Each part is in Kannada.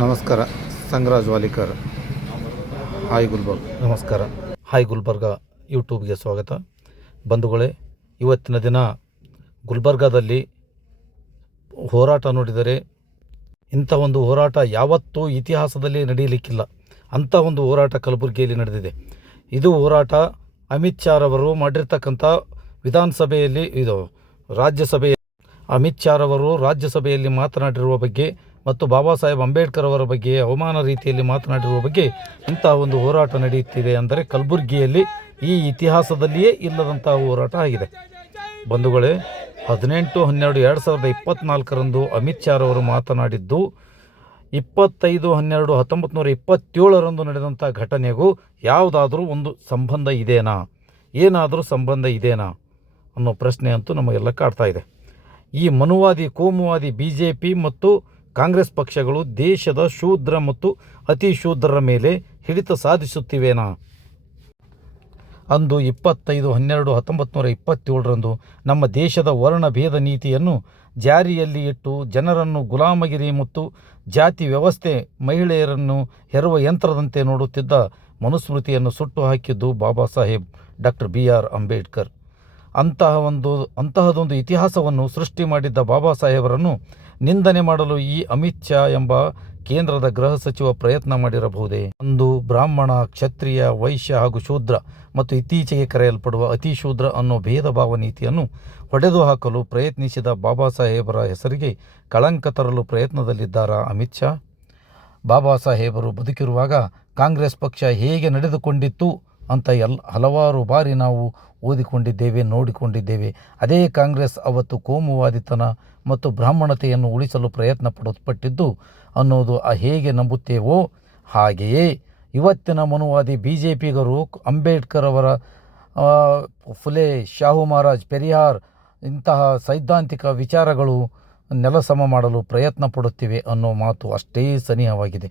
ನಮಸ್ಕಾರ. ಸಂಗರಾಜ್ ವಾಲಿಕರ್, ಹಾಯ್ ಗುಲ್ಬರ್ಗ. ನಮಸ್ಕಾರ. ಹಾಯ್ ಗುಲ್ಬರ್ಗ ಯೂಟ್ಯೂಬ್ಗೆ ಸ್ವಾಗತ. ಬಂಧುಗಳೇ, ಇವತ್ತಿನ ದಿನ ಗುಲ್ಬರ್ಗಾದಲ್ಲಿ ಹೋರಾಟ ನೋಡಿದರೆ ಇಂಥ ಒಂದು ಹೋರಾಟ ಯಾವತ್ತೂ ಇತಿಹಾಸದಲ್ಲಿ ನಡೆಯಲಿಕ್ಕಿಲ್ಲ. ಅಂಥ ಒಂದು ಹೋರಾಟ ಕಲಬುರಗಿಯಲ್ಲಿ ನಡೆದಿದೆ. ಇದು ಹೋರಾಟ ಅಮಿತ್ ಶಾ ರವರು ಮಾಡಿರ್ತಕ್ಕಂಥ ವಿಧಾನಸಭೆಯಲ್ಲಿ ಅಮಿತ್ ಶಾ ರವರು ರಾಜ್ಯಸಭೆಯಲ್ಲಿ ಮಾತನಾಡಿರುವ ಬಗ್ಗೆ ಮತ್ತು ಬಾಬಾ ಸಾಹೇಬ್ ಅಂಬೇಡ್ಕರ್ ಅವರ ಬಗ್ಗೆ ಅವಮಾನ ರೀತಿಯಲ್ಲಿ ಮಾತನಾಡಿರುವ ಬಗ್ಗೆ ಇಂತಹ ಒಂದು ಹೋರಾಟ ನಡೆಯುತ್ತಿದೆ. ಅಂದರೆ ಕಲಬುರಗಿಯಲ್ಲಿ ಈ ಇತಿಹಾಸದಲ್ಲಿಯೇ ಇಲ್ಲದಂತಹ ಹೋರಾಟ ಆಗಿದೆ. ಬಂಧುಗಳೇ, 18/12/2024 ಅಮಿತ್ ಶಾ ರವರು ಮಾತನಾಡಿದ್ದು 25/12/1927 ನಡೆದಂಥ ಘಟನೆಗೂ ಯಾವುದಾದ್ರೂ ಒಂದು ಸಂಬಂಧ ಇದೆಯಾ, ಏನಾದರೂ ಸಂಬಂಧ ಇದೆಯಾ ಅನ್ನೋ ಪ್ರಶ್ನೆ ಅಂತೂ ನಮಗೆಲ್ಲ ಕಾಡ್ತಾ ಇದೆ. ಈ ಮನುವಾದಿ ಕೋಮುವಾದಿ BJP ಮತ್ತು ಕಾಂಗ್ರೆಸ್ ಪಕ್ಷಗಳು ದೇಶದ ಶೂದ್ರ ಮತ್ತು ಅತಿ ಶೂದ್ರರ ಮೇಲೆ ಹಿಡಿತ ಸಾಧಿಸುತ್ತಿವೆನಾ? ಅಂದು 25/12/1927 ನಮ್ಮ ದೇಶದ ವರ್ಣಭೇದ ನೀತಿಯನ್ನು ಜಾರಿಯಲ್ಲಿ ಇಟ್ಟು ಜನರನ್ನು ಗುಲಾಮಗಿರಿ ಮತ್ತು ಜಾತಿ ವ್ಯವಸ್ಥೆ, ಮಹಿಳೆಯರನ್ನು ಹೆರುವ ಯಂತ್ರದಂತೆ ನೋಡುತ್ತಿದ್ದ ಮನುಸ್ಮೃತಿಯನ್ನು ಸುಟ್ಟು ಹಾಕಿದ್ದು ಬಾಬಾ ಸಾಹೇಬ್ ಡಾಕ್ಟರ್ BR ಅಂಬೇಡ್ಕರ್. ಅಂತಹದೊಂದು ಇತಿಹಾಸವನ್ನು ಸೃಷ್ಟಿ ಮಾಡಿದ್ದ ಬಾಬಾ ಸಾಹೇಬರನ್ನು ನಿಂದನೆ ಮಾಡಲು ಈ ಅಮಿತ್ ಶಾ ಎಂಬ ಕೇಂದ್ರದ ಗೃಹ ಸಚಿವ ಪ್ರಯತ್ನ ಮಾಡಿರಬಹುದೇ? ಒಂದು ಬ್ರಾಹ್ಮಣ, ಕ್ಷತ್ರಿಯ, ವೈಶ್ಯ ಹಾಗೂ ಶೂದ್ರ ಮತ್ತು ಇತ್ತೀಚೆಗೆ ಕರೆಯಲ್ಪಡುವ ಅತಿ ಶೂದ್ರ ಅನ್ನೋ ಭೇದ ಭಾವ ನೀತಿಯನ್ನು ಹೊಡೆದು ಹಾಕಲು ಪ್ರಯತ್ನಿಸಿದ ಬಾಬಾ ಸಾಹೇಬರ ಹೆಸರಿಗೆ ಕಳಂಕ ತರಲು ಪ್ರಯತ್ನದಲ್ಲಿದ್ದಾರಾ ಅಮಿತ್ ಶಾ? ಬಾಬಾ ಸಾಹೇಬರು ಬದುಕಿರುವಾಗ ಕಾಂಗ್ರೆಸ್ ಪಕ್ಷ ಹೇಗೆ ನಡೆದುಕೊಂಡಿತ್ತು ಅಂತ ಹಲವಾರು ಬಾರಿ ನಾವು ಓದಿಕೊಂಡಿದ್ದೇವೆ, ನೋಡಿಕೊಂಡಿದ್ದೇವೆ. ಅದೇ ಕಾಂಗ್ರೆಸ್ ಅವತ್ತು ಕೋಮುವಾದಿತನ ಮತ್ತು ಬ್ರಾಹ್ಮಣತೆಯನ್ನು ಉಳಿಸಲು ಪ್ರಯತ್ನ ಪಟ್ಟಿದ್ದು ಅನ್ನೋದು ಹೇಗೆ ನಂಬುತ್ತೇವೋ ಹಾಗೆಯೇ ಇವತ್ತಿನ ಮನುವಾದಿ BJPಗರು ಅಂಬೇಡ್ಕರ್ ಅವರ, ಫುಲೆ, ಶಾಹು ಮಹಾರಾಜ್, ಪೆರಿಯಾರ್ ಇಂತಹ ಸೈದ್ಧಾಂತಿಕ ವಿಚಾರಗಳು ನೆಲಸಮ ಮಾಡಲು ಪ್ರಯತ್ನ ಪಡುತ್ತಿವೆ ಅನ್ನೋ ಮಾತು ಅಷ್ಟೇ ಸನಿಹವಾಗಿದೆ.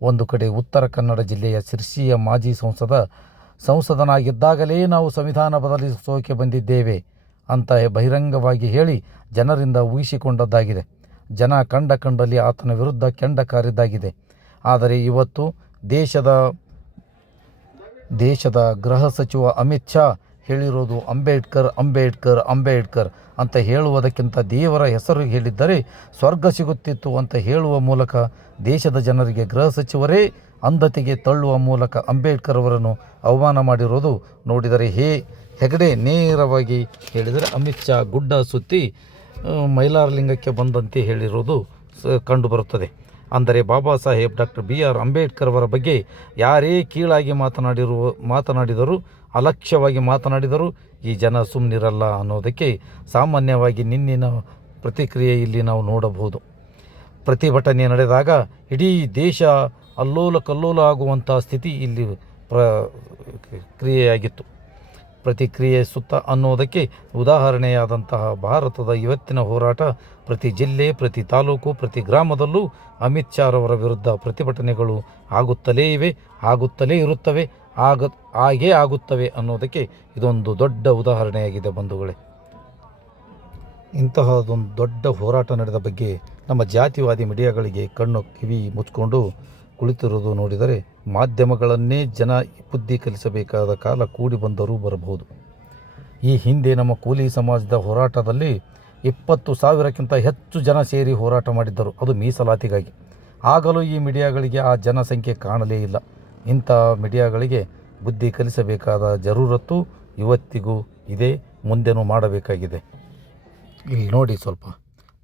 ಒಂದು ಕಡೆ ಉತ್ತರ ಕನ್ನಡ ಜಿಲ್ಲೆಯ ಶಿರ್ಸಿಯ ಮಾಜಿ ಸಂಸದನಾಗಿದ್ದಾಗಲೇ ನಾವು ಸಂವಿಧಾನ ಬದಲಿಸೋಕೆ ಬಂದಿದ್ದೇವೆ ಅಂತ ಬಹಿರಂಗವಾಗಿ ಹೇಳಿ ಜನರಿಂದ ಊಹಿಸಿಕೊಂಡದ್ದಾಗಿದೆ. ಜನ ಕಂಡಲ್ಲಿ ಆತನ ವಿರುದ್ಧ ಕೆಂಡ ಕಾರಿದ್ದಾಗಿದೆ. ಆದರೆ ಇವತ್ತು ದೇಶದ ಗೃಹ ಸಚಿವ ಅಮಿತ್ ಶಾ ಹೇಳಿರೋದು ಅಂಬೇಡ್ಕರ್ ಅಂಬೇಡ್ಕರ್ ಅಂಬೇಡ್ಕರ್ ಅಂತ ಹೇಳುವುದಕ್ಕಿಂತ ದೇವರ ಹೆಸರು ಹೇಳಿದ್ದರೆ ಸ್ವರ್ಗ ಸಿಗುತ್ತಿತ್ತು ಅಂತ ಹೇಳುವ ಮೂಲಕ ದೇಶದ ಜನರಿಗೆ ಗೃಹ ಸಚಿವರೇ ಅಂಧತೆಗೆ ತಳ್ಳುವ ಮೂಲಕ ಅಂಬೇಡ್ಕರ್ ಅವರನ್ನು ಅವಮಾನ ಮಾಡಿರೋದು ನೋಡಿದರೆ ಹೆಗಡೆ ನೇರವಾಗಿ ಹೇಳಿದರೆ ಅಮಿತ್ ಶಾ ಗುಡ್ಡ ಸುತ್ತಿ ಮೈಲಾರಲಿಂಗಕ್ಕೆ ಬಂದಂತೆ ಹೇಳಿರೋದು ಕಂಡುಬರುತ್ತದೆ. ಅಂದರೆ ಬಾಬಾ ಸಾಹೇಬ್ ಡಾಕ್ಟರ್ BR ಅಂಬೇಡ್ಕರ್ ಅವರ ಬಗ್ಗೆ ಯಾರೇ ಕೀಳಾಗಿ ಮಾತನಾಡಿದರೂ, ಅಲಕ್ಷ್ಯವಾಗಿ ಮಾತನಾಡಿದರೂ ಈ ಜನ ಸುಮ್ಮನಿರಲ್ಲ ಅನ್ನೋದಕ್ಕೆ ಸಾಮಾನ್ಯವಾಗಿ ನಿನ್ನಿನ ಪ್ರತಿಕ್ರಿಯೆಯಲ್ಲಿ ನಾವು ನೋಡಬಹುದು. ಪ್ರತಿಭಟನೆ ನಡೆದಾಗ ಇಡೀ ದೇಶ ಅಲ್ಲೋಲ ಕಲ್ಲೋಲ ಆಗುವಂಥ ಸ್ಥಿತಿ ಇಲ್ಲಿ ಕ್ರಿಯೆಯಾಗಿತ್ತು. ಪ್ರತಿಕ್ರಿಯೆ ಸುತ್ತ ಅನ್ನೋದಕ್ಕೆ ಉದಾಹರಣೆಯಾದಂತಹ ಭಾರತದ ಇವತ್ತಿನ ಹೋರಾಟ ಪ್ರತಿ ಜಿಲ್ಲೆ, ಪ್ರತಿ ತಾಲೂಕು, ಪ್ರತಿ ಗ್ರಾಮದಲ್ಲೂ ಅಮಿತ್ ಶಾ ರವರ ವಿರುದ್ಧ ಪ್ರತಿಭಟನೆಗಳು ಆಗುತ್ತಲೇ ಇವೆ, ಆಗುತ್ತಲೇ ಇರುತ್ತವೆ, ಹಾಗೇ ಆಗುತ್ತವೆ ಅನ್ನೋದಕ್ಕೆ ಇದೊಂದು ದೊಡ್ಡ ಉದಾಹರಣೆಯಾಗಿದೆ. ಬಂಧುಗಳೇ, ಇಂತಹದೊಂದು ದೊಡ್ಡ ಹೋರಾಟ ನಡೆದ ಬಗ್ಗೆ ನಮ್ಮ ಜಾತಿವಾದಿ ಮೀಡಿಯಾಗಳಿಗೆ ಕಣ್ಣು ಕಿವಿ ಮುಚ್ಚಿಕೊಂಡು ಕುಳಿತಿರುವುದು ನೋಡಿದರೆ ಮಾಧ್ಯಮಗಳನ್ನೇ ಜನ ಬುದ್ಧಿ ಕಲಿಸಬೇಕಾದ ಕಾಲ ಕೂಡಿ ಬಂದರೂ ಬರಬಹುದು. ಈ ಹಿಂದೆ ನಮ್ಮ ಕೂಲಿ ಸಮಾಜದ ಹೋರಾಟದಲ್ಲಿ 20,000ಕ್ಕಿಂತ ಹೆಚ್ಚು ಜನ ಸೇರಿ ಹೋರಾಟ ಮಾಡಿದ್ದರು, ಅದು ಮೀಸಲಾತಿಗಾಗಿ. ಆಗಲೂ ಈ ಮೀಡಿಯಾಗಳಿಗೆ ಆ ಜನಸಂಖ್ಯೆ ಕಾಣಲೇ ಇಲ್ಲ. ಇಂಥ ಮೀಡಿಯಾಗಳಿಗೆ ಬುದ್ಧಿ ಕಲಿಸಬೇಕಾದ ಜರೂರತ್ತು ಇವತ್ತಿಗೂ ಇದೆ, ಮುಂದೆನೂ ಮಾಡಬೇಕಾಗಿದೆ. ಇಲ್ಲಿ ನೋಡಿ, ಸ್ವಲ್ಪ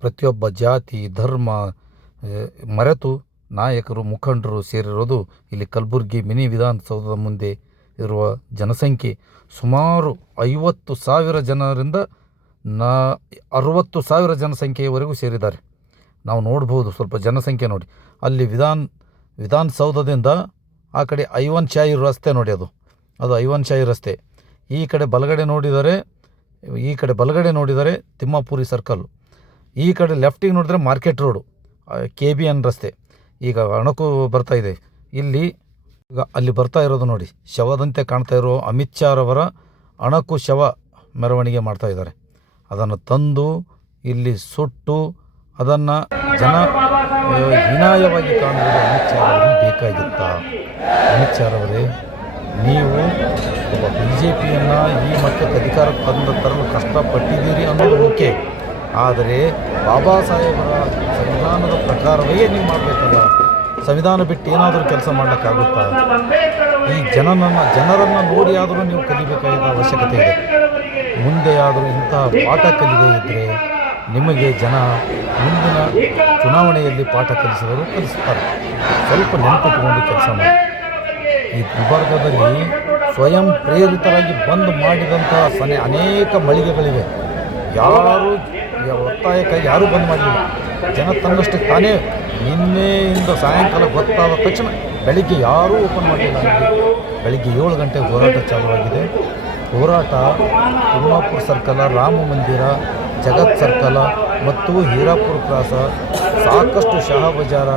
ಪ್ರತಿಯೊಬ್ಬ ಜಾತಿ ಧರ್ಮ ಮರೆತು ನಾಯಕರು, ಮುಖಂಡರು ಸೇರಿರೋದು ಇಲ್ಲಿ ಕಲಬುರಗಿ ಮಿನಿ ವಿಧಾನಸೌಧದ ಮುಂದೆ ಇರುವ ಜನಸಂಖ್ಯೆ ಸುಮಾರು 50,000 ಜನರಿಂದ 60,000 ಜನಸಂಖ್ಯೆಯವರೆಗೂ ಸೇರಿದ್ದಾರೆ. ನಾವು ನೋಡ್ಬೋದು, ಸ್ವಲ್ಪ ಜನಸಂಖ್ಯೆ ನೋಡಿ. ಅಲ್ಲಿ ವಿಧಾನಸೌಧದಿಂದ ಆ ಕಡೆ ಐವನ್ ಶಾಹಿ ರಸ್ತೆ ನೋಡಿ, ಅದು ಐವನ್ ಶಾಹಿ ರಸ್ತೆ. ಈ ಕಡೆ ಬಲಗಡೆ ನೋಡಿದರೆ ತಿಮ್ಮಾಪುರಿ ಸರ್ಕಲ್, ಈ ಕಡೆ ಲೆಫ್ಟಿಗೆ ನೋಡಿದರೆ ಮಾರ್ಕೆಟ್ ರೋಡು, KBN ರಸ್ತೆ. ಈಗ ಅಣಕು ಬರ್ತಾ ಇದೆ. ಅಲ್ಲಿ ಬರ್ತಾ ಇರೋದು ನೋಡಿ, ಶವದಂತೆ ಕಾಣ್ತಾ ಇರೋ ಅಮಿತ್ ಶಾ ರವರ ಅಣಕು ಶವ ಮೆರವಣಿಗೆ ಮಾಡ್ತಾ ಇದ್ದಾರೆ. ಅದನ್ನು ತಂದು ಇಲ್ಲಿ ಸುಟ್ಟು ಅದನ್ನು ಜನ ಹೀನಾಯವಾಗಿ ಕಾಣುವುದು ಅಮಿತ್ ಶಾ ಅವರಿಗೆ ಬೇಕಾಗಿತ್ತ? ಅಮಿತ್ ಶಾ ಅವರೇ, ನೀವು ಒಬ್ಬ BJPಯನ್ನು ಈ ಮಟ್ಟಕ್ಕೆ ಅಧಿಕಾರಕ್ಕೆ ತರಲು ಕಷ್ಟಪಟ್ಟಿದ್ದೀರಿ ಅನ್ನೋದು ಮುಖ್ಯ. ಆದರೆ ಬಾಬಾ ಸಾಹೇಬರ ಸಂವಿಧಾನದ ಪ್ರಕಾರವೇ ನೀವು ಮಾಡಬೇಕಲ್ಲ. ಸಂವಿಧಾನ ಬಿಟ್ಟು ಏನಾದರೂ ಕೆಲಸ ಮಾಡಲಿಕ್ಕಾಗುತ್ತಾ? ಈ ಜನರನ್ನು ನೋಡಿ ಆದರೂ ನೀವು ಕಲಿಬೇಕಾದ ಅವಶ್ಯಕತೆ ಇದೆ. ಮುಂದೆಯಾದರೂ ಇಂತಹ ಪಾಠ ಕಲಿದೇ ಇದ್ದರೆ ನಿಮಗೆ ಜನ ಮುಂದಿನ ಚುನಾವಣೆಯಲ್ಲಿ ಪಾಠ ಕಲಿಸುತ್ತಾರೆ. ಸ್ವಲ್ಪ ನೆನಪಿಟ್ಟುಕೊಂಡು ಕೆಲಸ ಮಾಡಿ. ಈ ಗುಲ್ಬರ್ಗದಲ್ಲಿ ಸ್ವಯಂ ಪ್ರೇರಿತರಾಗಿ ಬಂದ್ ಮಾಡಿದಂತಹ ಅನೇಕ ಮಳಿಗೆಗಳಿವೆ. ಯಾರು ಒತ್ತಾಯಕ್ಕಾಗಿ ಯಾರೂ ಬಂದ್ ಮಾಡಲಿಲ್ಲ. ಜನ ತನ್ನಷ್ಟಕ್ಕೆ ತಾನೇ ನಿನ್ನೆಯಿಂದ ಸಾಯಂಕಾಲ ಗೊತ್ತಾದ ತಕ್ಷಣ ಬೆಳಿಗ್ಗೆ ಯಾರೂ ಓಪನ್ ಮಾಡಲಿಲ್ಲ. ಬೆಳಿಗ್ಗೆ 7 ಗಂಟೆಗೆ ಹೋರಾಟ ಚಾಲುವಾಗಿದೆ. ಹೋರಾಟ ತಿಮ್ಮಾಪುರ ಸರ್ಕಲ, ರಾಮ ಮಂದಿರ, ಜಗತ್ ಸರ್ಕಲ ಮತ್ತು ಹೀರಾಪುರ ಕ್ರಾಸ, ಸಾಕಷ್ಟು ಶಹಾ ಬಜಾರ,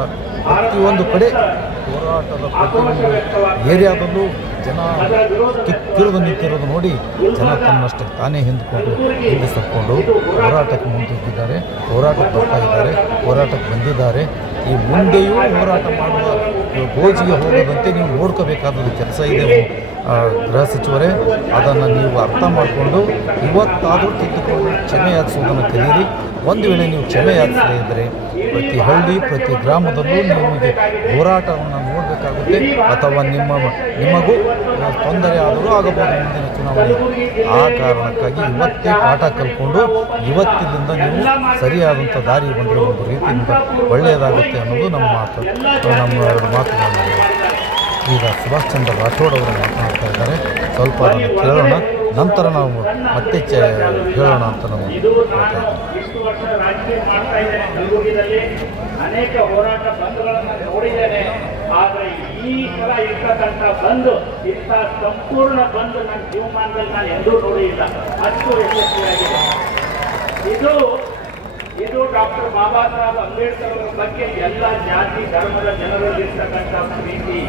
ಪ್ರತಿಯೊಂದು ಕಡೆ ಹೋರಾಟದ ಪ್ರತಿಯೊಂದು ಏರಿಯಾದಲ್ಲೂ ಜನ ಕಿಕ್ಕಿರಿದು ನಿಂತಿರೋದು ನೋಡಿ ಜನ ತನ್ನಷ್ಟಕ್ಕೆ ತಾನೇ ಹಿಂದೆ ಸಕ್ಕೊಂಡು ಹೋರಾಟಕ್ಕೆ ಮುಂದೂಗಿದ್ದಾರೆ. ಹೋರಾಟಕ್ಕೆ ಬರ್ತಾ ಇದ್ದಾರೆ, ಹೋರಾಟಕ್ಕೆ ಬಂದಿದ್ದಾರೆ. ಈ ಮುಂದೆಯೂ ಹೋರಾಟ ಮಾಡುವ ಗೋಜಿಗೆ ಹೋಗದಂತೆ ನೀವು ನೋಡ್ಕೋಬೇಕಾದ ಕೆಲಸ ಇದೆ ಗೃಹ ಸಚಿವರೇ. ಅದನ್ನು ನೀವು ಅರ್ಥ ಮಾಡಿಕೊಂಡು ಇವತ್ತಾದರೂ ತಿದ್ದುಕೊಂಡು ಕ್ಷಮೆ ಯಾಚಿಸುವುದನ್ನು ಕಲಿಯಿರಿ. ಒಂದು ವೇಳೆ ನೀವು ಕ್ಷಮೆ ಯಾಚಿಸದೇ ಇದ್ದರೆ ಪ್ರತಿ ಹಳ್ಳಿ, ಪ್ರತಿ ಗ್ರಾಮದಲ್ಲೂ ನಿಮಗೆ ಹೋರಾಟವನ್ನು ನೋಡಬೇಕಾಗುತ್ತೆ. ಅಥವಾ ನಿಮಗೂ ತೊಂದರೆ ಆದರೂ ಆಗಬಹುದು ಮುಂದಿನ ಚುನಾವಣೆ. ಆ ಕಾರಣಕ್ಕಾಗಿ ಇವತ್ತೇ ಪಾಠ ಕಲ್ಕೊಂಡು ಇವತ್ತಿನಿಂದ ನೀವು ಸರಿಯಾದಂಥ ದಾರಿ ಬಂದರೆ ಒಂದು ರೀತಿಯಿಂದ ಒಳ್ಳೆಯದಾಗುತ್ತೆ ಅನ್ನೋದು ನಮ್ಮ ಎರಡು ಮಾತುಗಳನ್ನು. ಈಗ ಸುಭಾಷ್ ಚಂದ್ರ ರಾಠೋಡ್ ಅವರು ಮಾತನಾಡ್ತಾ ಇದ್ದಾರೆ. ಸ್ವಲ್ಪ ಅದನ್ನು ಕೇಳೋಣ, ನಂತರ ನಾವು ಮತ್ತೆ ಹೇಳೋಣ ಅಂತ ನಾವು ಹೇಳ್ತಾ ಇದ್ದೀವಿ. ಇಷ್ಟು ವರ್ಷ ರಾಜಕೀಯ ಮಾಡ್ತಾ ಇದ್ದೇನೆ. ಕಲಬುರಗಿಯಲ್ಲಿ ಅನೇಕ ಹೋರಾಟ ಬಂದ್ಗಳನ್ನು ನೋಡಿದ್ದೇನೆ. ಆದರೆ ಈ ಸಲ ಇರ್ತಕ್ಕಂಥ ಬಂದು, ಇಂಥ ಸಂಪೂರ್ಣ ಬಂದು ನನ್ನ ಜೀವಮಾನದಲ್ಲಿ ನಾನು ಎಂದೂ ನೋಡಿಲ್ಲ. ಅಷ್ಟು ಯಶಸ್ವಿಯಾಗಿದೆ. ಇದು ಡಾಕ್ಟರ್ ಬಾಬಾ ಸಾಹೇಬ್ ಅಂಬೇಡ್ಕರ್ ಅವರ ಬಗ್ಗೆ ಎಲ್ಲ ಜಾತಿ ಧರ್ಮದ ಜನರಲ್ಲಿರ್ತಕ್ಕಂಥ ಪ್ರೀತಿ,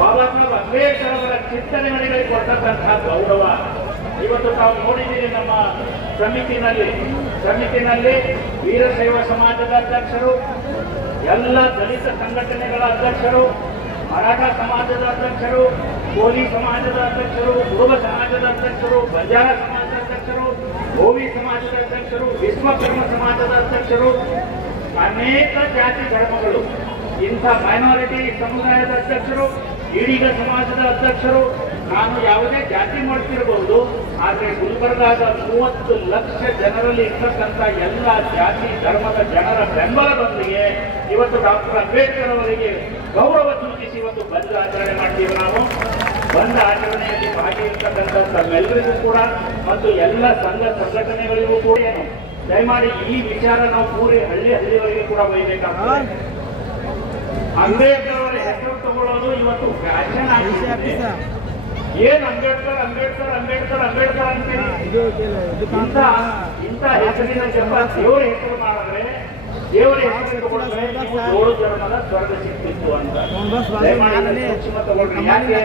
ಬಾಬಾ ಸಾಹೇಬ್ ಅಂಬೇಡ್ಕರ್ ಅವರ ಚಿಂತನೆಗಳಿಗೆ ಕೊಡ್ತಕ್ಕಂಥ ಗೌರವ. ಇವತ್ತು ತಾವು ನೋಡಿದ್ದೀರಿ, ನಮ್ಮ ಸಮಿತಿನಲ್ಲಿ ವೀರಶೈವ ಸಮಾಜದ ಅಧ್ಯಕ್ಷರು, ಎಲ್ಲ ದಲಿತ ಸಂಘಟನೆಗಳ ಅಧ್ಯಕ್ಷರು, ಮರಾಠ ಸಮಾಜದ ಅಧ್ಯಕ್ಷರು, ಕೋಲಿ ಸಮಾಜದ ಅಧ್ಯಕ್ಷರು, ಕುರುಬ ಸಮಾಜದ ಅಧ್ಯಕ್ಷರು, ಬಂಜಾರ ಸಮಾಜದ ಅಧ್ಯಕ್ಷರು, ಭೋವಿ ಸಮಾಜದ ಅಧ್ಯಕ್ಷರು, ವಿಶ್ವಕರ್ಮ ಸಮಾಜದ ಅಧ್ಯಕ್ಷರು, ಅನೇಕ ಜಾತಿ ಧರ್ಮಗಳು, ಇಂಥ ಮೈನಾರಿಟಿ ಸಮುದಾಯದ ಅಧ್ಯಕ್ಷರು, ಈಡಿಗ ಸಮಾಜದ ಅಧ್ಯಕ್ಷರು. ನಾನು ಯಾವುದೇ ಜಾತಿ ಮಾಡ್ತಿರಬಹುದು, ಆದರೆ ಗುಲ್ಬರ್ಗಾದ 30 ಲಕ್ಷ ಜನರಲ್ಲಿ ಇರ್ತಕ್ಕಂಥ ಎಲ್ಲ ಜಾತಿ ಧರ್ಮದ ಜನರ ಬೆಂಬಲದೊಂದಿಗೆ ಇವತ್ತು ಡಾಕ್ಟರ್ ಅಂಬೇಡ್ಕರ್ ಅವರಿಗೆ ಗೌರವ ಸೂಚಿಸಿ ಇವತ್ತು ಬಂದ್ ಆಚರಣೆ ಮಾಡ್ತೀವಿ. ನಾವು ಬಂದ್ ಆಚರಣೆಯಲ್ಲಿ ಭಾಗಿರ್ತಕ್ಕಂಥ ತಮ್ಮೆಲ್ಲರಿಗೂ ಕೂಡ ಮತ್ತು ಎಲ್ಲ ಸಂಘ ಸಂಘಟನೆಗಳಿಗೂ ಕೂಡ ದಯಮಾಡಿ ಈ ವಿಚಾರ ನಾವು ಪೂರಿ ಹಳ್ಳಿವರೆಗೆ ಕೂಡ ಒಯ್ಯಬೇಕಾಗ್ತದೆ. ಅಂಬೇಡ್ಕರ್ ಅವರ ಹೆಸರು ತಗೊಳ್ಳೋದು ಇವತ್ತು ಫ್ಯಾಷನ್ ಆಗಿದೆ. ಏನ್ ಅಂಬೇಡ್ಕರ್ ಅಂತೀರಿ? ಇಂಥ ಹೆಸರಿನ ಜಪ ದೇವರ ಹೆಸರು ಮಾಡಿದ್ರೆ, ದೇವರ ಹೆಸರು ತಗೊಂಡ್ರೆ 7 ಜನ್ಮದ ಸ್ವರ್ಗ ಸಿಕ್ತಿತ್ತು ಅಂತ. ಯಾಕೆ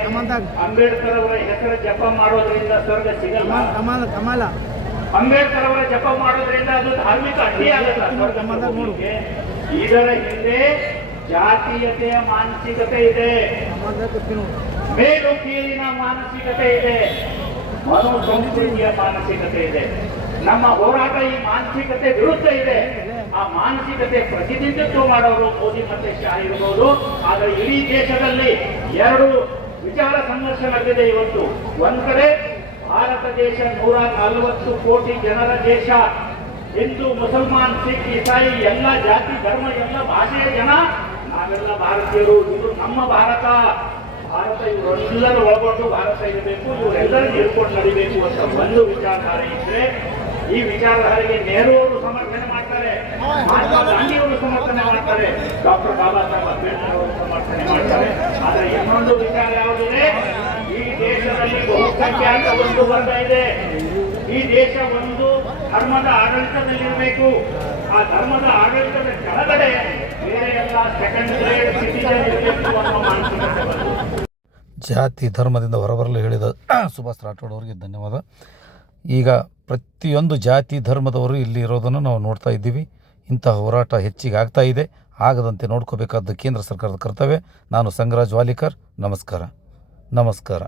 ಅಂಬೇಡ್ಕರ್ ಅವರ ಹೆಸರು ಜಪ ಮಾಡೋದ್ರಿಂದ ಸ್ವರ್ಗ ಸಿಗಲ್ಲ? ಅಂಬೇಡ್ಕರ್ ಅವರ ಜಪ ಮಾಡೋದ್ರಿಂದ ಅದು ಧಾರ್ಮಿಕ ಅಡ್ಡಿ ಆಗಲ್ಲ. ಇದರ ಹಿಂದೆ ಜಾತೀಯತೆಯ ಮಾನಸಿಕತೆ ಇದೆ, ಮೇಲು ಕೀಳಿನ ಮಾನಸಿಕತೆ ಇದೆ, ಮನೋ ಸಂಸ್ಕೃತಿಯ ಮಾನಸಿಕತೆ ಇದೆ. ನಮ್ಮ ಹೋರಾಟ ಈ ಮಾನಸಿಕತೆ ವಿರುದ್ಧ ಇದೆ. ಆ ಮಾನಸಿಕತೆ ಪ್ರತಿನಿಧಿತ್ವ ಮಾಡೋರು ಮೋದಿ ಮತ್ತೆ ಶಾ ಇರಬಹುದು. ಆದರೆ ಇಡೀ ದೇಶದಲ್ಲಿ 2 ವಿಚಾರ ಸಂಘರ್ಷ ನಡೆದಿದೆ ಇವತ್ತು. ಒಂದ್ ಕಡೆ ಭಾರತ ದೇಶ 140 ಕೋಟಿ ಜನರ ದೇಶ. ಹಿಂದೂ, ಮುಸಲ್ಮಾನ್, ಸಿಖ್, ಇಸಾಯಿ, ಎಲ್ಲ ಜಾತಿ ಧರ್ಮ, ಎಲ್ಲ ಭಾಷೆಯ ಜನ ನಾವೆಲ್ಲ ಭಾರತೀಯರು. ಇದು ನಮ್ಮ ಭಾರತ. ಇವರೆಲ್ಲರೂ ಒಳಗೊಂಡು ಭಾರತ ಇರಬೇಕು, ಇವರೆಲ್ಲರೂ ಹಿಡ್ಕೊಂಡು ನಡಿಬೇಕು ಅಂತ ಒಂದು ವಿಚಾರಧಾರೆ ಇದ್ರೆ, ಈ ವಿಚಾರಧಾರೆಗೆ ನೆಹರು ಅವರು ಸಮರ್ಥನೆ ಮಾಡ್ತಾರೆ, ಮಹಾತ್ಮ ಗಾಂಧಿ ಅವರು ಸಮರ್ಥನೆ ಮಾಡ್ತಾರೆ, ಡಾಕ್ಟರ್ ಬಾಬಾ ಸಾಹೇಬ್ ಅಂಬೇಡ್ಕರ್ ಅವರು ಸಮರ್ಥನೆ ಮಾಡ್ತಾರೆ. ಆದರೆ ಇನ್ನೊಂದು ವಿಚಾರ ಯಾವುದಿದೆ? ಈ ದೇಶದಲ್ಲಿ ಬಹುಸಂಖ್ಯಾತ ಒಂದು ವರ್ಗ ಇದೆ. ಈ ದೇಶ ಒಂದು ಧರ್ಮದ ಆಡಳಿತದಲ್ಲಿರಬೇಕು. ಆ ಧರ್ಮದ ಆಡಳಿತದ ಕೆಳಗಡೆ ಬೇರೆ ಎಲ್ಲ ಸೆಕೆಂಡ್ ಗ್ರೇಡ್ ಸಿಟಿಜನ್ ಇರಬೇಕು ಅನ್ನೋ ಮಾನಸಿಕತೆ ಬಂತು. ಜಾತಿ ಧರ್ಮದಿಂದ ಹೊರಬರಲು ಹೇಳಿದ ಸುಭಾಷ್ ರಾಠೋಡ್ ಅವರಿಗೆ ಧನ್ಯವಾದ. ಈಗ ಪ್ರತಿಯೊಂದು ಜಾತಿ ಧರ್ಮದವರು ಇಲ್ಲಿ ಇರೋದನ್ನು ನಾವು ನೋಡ್ತಾ ಇದ್ದೀವಿ. ಇಂಥ ಹೋರಾಟ ಹೆಚ್ಚಿಗೆ ಆಗ್ತಾ ಇದೆ. ಆಗದಂತೆ ನೋಡ್ಕೋಬೇಕಾದ್ದು ಕೇಂದ್ರ ಸರ್ಕಾರದ ಕರ್ತವ್ಯ. ನಾನು ಸಂಗರಾಜ್ ವಾಲಿಕರ್. ನಮಸ್ಕಾರ.